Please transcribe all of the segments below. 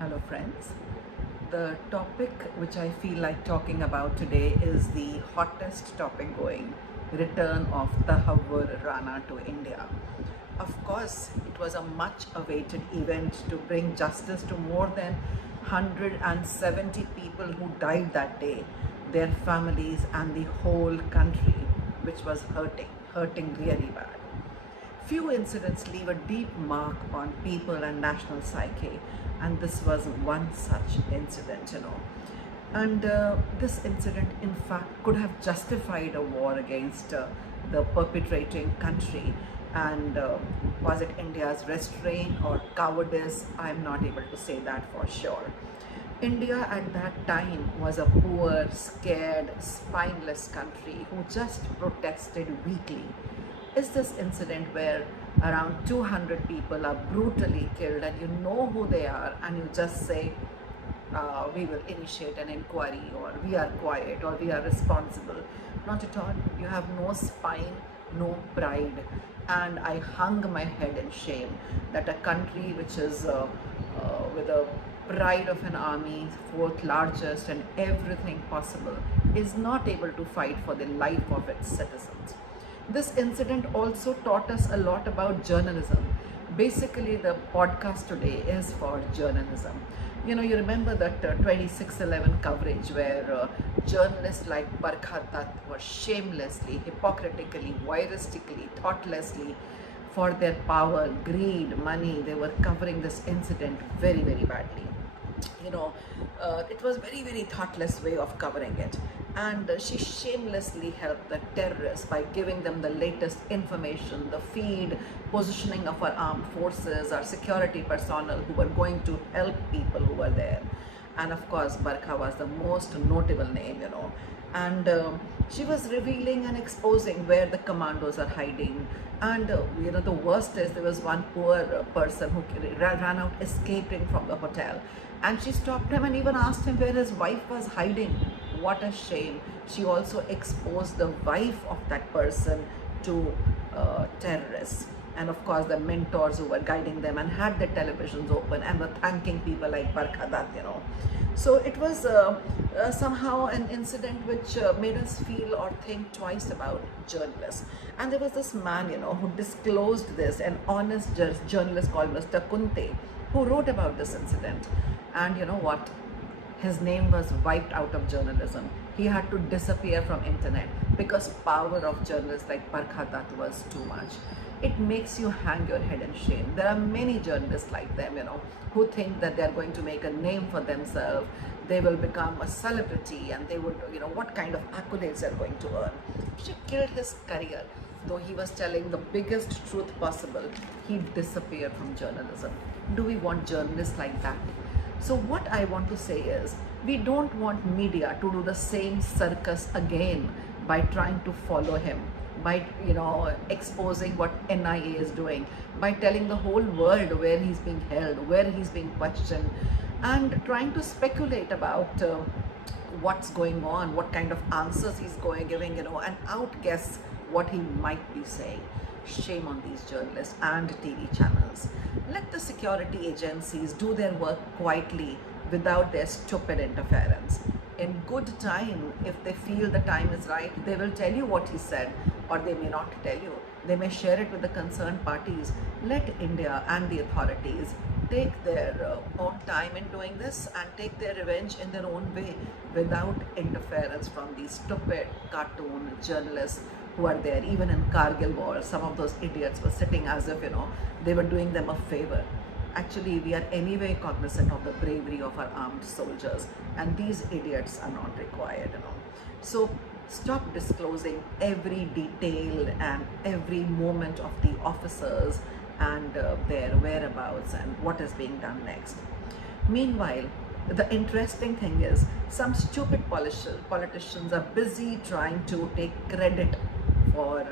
Hello friends. The topic which I feel like talking about today is the hottest topic going, return of Tahuwwar Rana to India. Of course, it was a much awaited event to bring justice to more than 170 people who died that day, their families and the whole country, which was hurting really bad. Few incidents leave a deep mark on people and national psyche, and this was one such incident. And this incident, in fact, could have justified a war against the perpetrating country. And was it India's restraint or cowardice? I'm not able to say that for sure. India at that time was a poor, scared, spineless country who just protested weakly. Is this incident where around 200 people are brutally killed and you know who they are and you just say, we will initiate an inquiry, or we are quiet, or we are responsible? Not at all. You have no spine, no pride. And I hung my head in shame that a country which is with a pride of an army, fourth largest and everything possible, is not able to fight for the life of its citizens. This incident also taught us a lot about journalism. Basically, the podcast today is for journalism. You remember that 26/11 coverage where journalists like Barkha Dutt were shamelessly, hypocritically, voyeuristically, thoughtlessly, for their power, greed, money, they were covering this incident very, very badly. It was very, very thoughtless way of covering it. And she shamelessly helped the terrorists by giving them the latest information, the feed, positioning of our armed forces, our security personnel who were going to help people who were there. And of course, Barkha was the most notable name. And she was revealing and exposing where the commandos are hiding. And the worst is there was one poor person who ran out escaping from the hotel, and she stopped him and even asked him where his wife was hiding. What a shame. She also exposed the wife of that person to terrorists, and of course the mentors who were guiding them and had their televisions open and were thanking people like Barkha Dutt. So it was somehow an incident which made us feel or think twice about journalists. And there was this man, who disclosed this, an honest journalist called Mr. Kunte, who wrote about this incident. And you know what? His name was wiped out of journalism. He had to disappear from internet because power of journalists like Barkha Dutt was too much. It makes you hang your head in shame. There are many journalists like them, who think that they're going to make a name for themselves. They will become a celebrity and they would, what kind of accolades they're going to earn. She killed his career. Though he was telling the biggest truth possible, he disappeared from journalism. Do we want journalists like that? So what I want to say is, we don't want media to do the same circus again by trying to follow him, by exposing what NIA is doing, by telling the whole world where he's being held, where he's being questioned, and trying to speculate about what's going on, what kind of answers he's giving, and outguess what he might be saying. Shame on these journalists and TV channels. Let the security agencies do their work quietly without their stupid interference. In good time, if they feel the time is right, they will tell you what he said, or they may not tell you. They may share it with the concerned parties. Let India and the authorities take their own time in doing this and take their revenge in their own way without interference from these stupid cartoon journalists who are there. Even in Kargil war, some of those idiots were sitting as if, they were doing them a favor. Actually, we are anyway cognizant of the bravery of our armed soldiers, and these idiots are not required. So stop disclosing every detail and every moment of the officers and their whereabouts and what is being done next. Meanwhile, the interesting thing is, some stupid politicians are busy trying to take credit for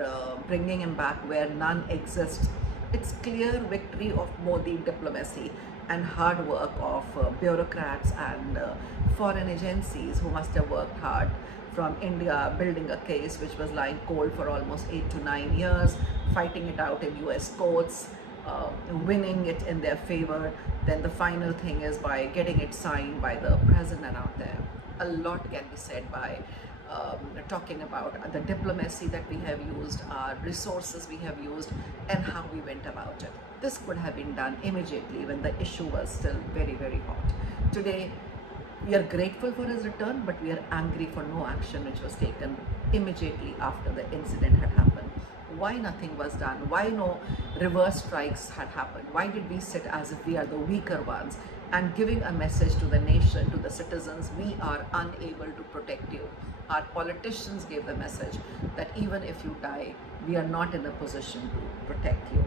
bringing him back where none exists. It's clear victory of Modi diplomacy and hard work of bureaucrats and foreign agencies who must have worked hard from India, building a case which was lying cold for almost 8 to 9 years, fighting it out in US courts, winning it in their favor. Then the final thing is by getting it signed by the president out there. A lot can be said by talking about the diplomacy that we have used, our resources we have used, and how we went about it. This could have been done immediately when the issue was still very, very hot. Today, we are grateful for his return, but we are angry for no action which was taken immediately after the incident had happened. Why nothing was done? Why no reverse strikes had happened? Why did we sit as if we are the weaker ones and giving a message to the nation, to the citizens, we are unable to protect you? Our politicians gave the message that even if you die, we are not in a position to protect you.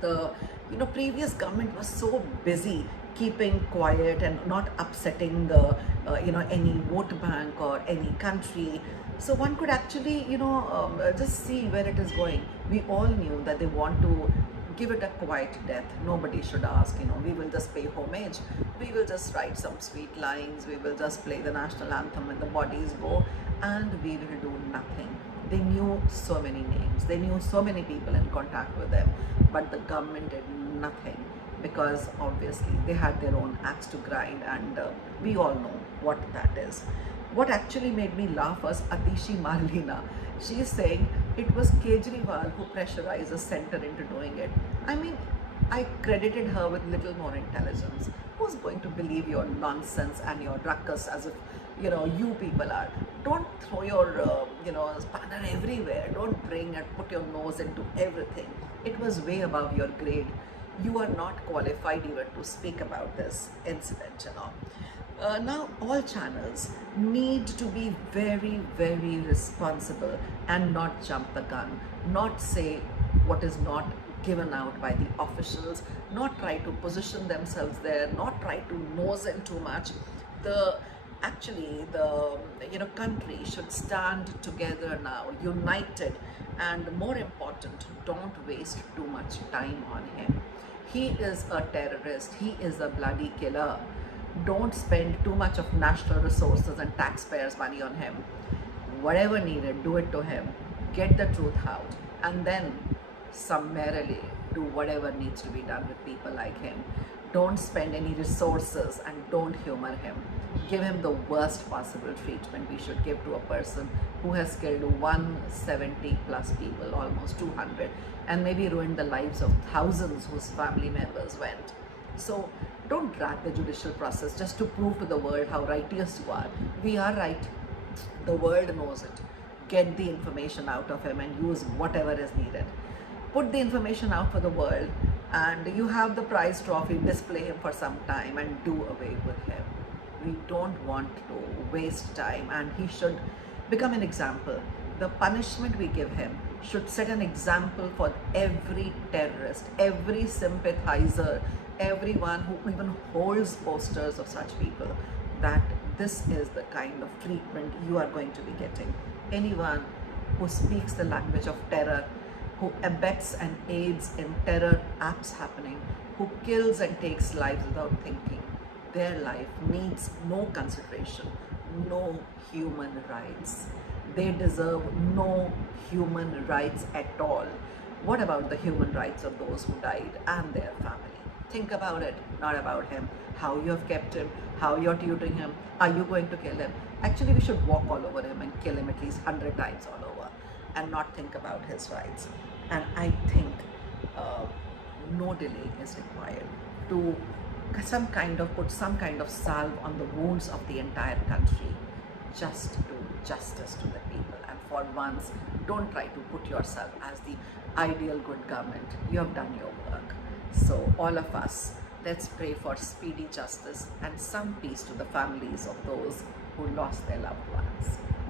The previous government was so busy keeping quiet and not upsetting the any vote bank or any country, so one could actually just see where it is going. We all knew that they want to give it a quiet death. Nobody should ask, we will just pay homage, we will just write some sweet lines, we will just play the national anthem when the bodies go, and we will do nothing. They knew so many names, they knew so many people in contact with them, but the government did nothing because obviously they had their own axe to grind, and we all know what that is. What actually made me laugh was Atishi Marlina. She is saying it was Kejriwal who pressurized the center into doing it. I mean, I credited her with little more intelligence. Who's going to believe your nonsense and your ruckus as if you people are? Don't throw your spanner everywhere. Don't bring and put your nose into everything. It was way above your grade. You are not qualified even to speak about this incident. Now all channels need to be very, very responsible and not jump the gun, not say what is not given out by the officials, not try to position themselves there, not try to nose in too much. The country should stand together now, united, and more important, don't waste too much time on him. He is a terrorist, he is a bloody killer. Don't spend too much of national resources and taxpayers' money on him. Whatever needed, do it to him. Get the truth out, and then summarily do whatever needs to be done with people like him. Don't spend any resources and don't humor him. Give him the worst possible treatment we should give to a person who has killed 170 plus people, almost 200, and maybe ruined the lives of thousands whose family members went. So don't drag the judicial process just to prove to the world how righteous you are. We are right. The world knows it. Get the information out of him and use whatever is needed. Put the information out for the world, and you have the prize trophy, display him for some time and do away with him. We don't want to waste time, and he should become an example. The punishment we give him should set an example for every terrorist, every sympathizer, everyone who even holds posters of such people, that this is the kind of treatment you are going to be getting. Anyone who speaks the language of terror, who abets and aids in terror acts happening, who kills and takes lives without thinking, their life needs no consideration, no human rights. They deserve no human rights at all. What about the human rights of those who died and their family? Think about it, not about him. How you have kept him, how you're tutoring him, are you going to kill him? Actually, we should walk all over him and kill him at least 100 times all over and not think about his rights. And I think no delay is required to put some kind of salve on the wounds of the entire country. Just do justice to the people, and for once, don't try to put yourself as the ideal good government. You have done your work. So all of us, let's pray for speedy justice and some peace to the families of those who lost their loved ones.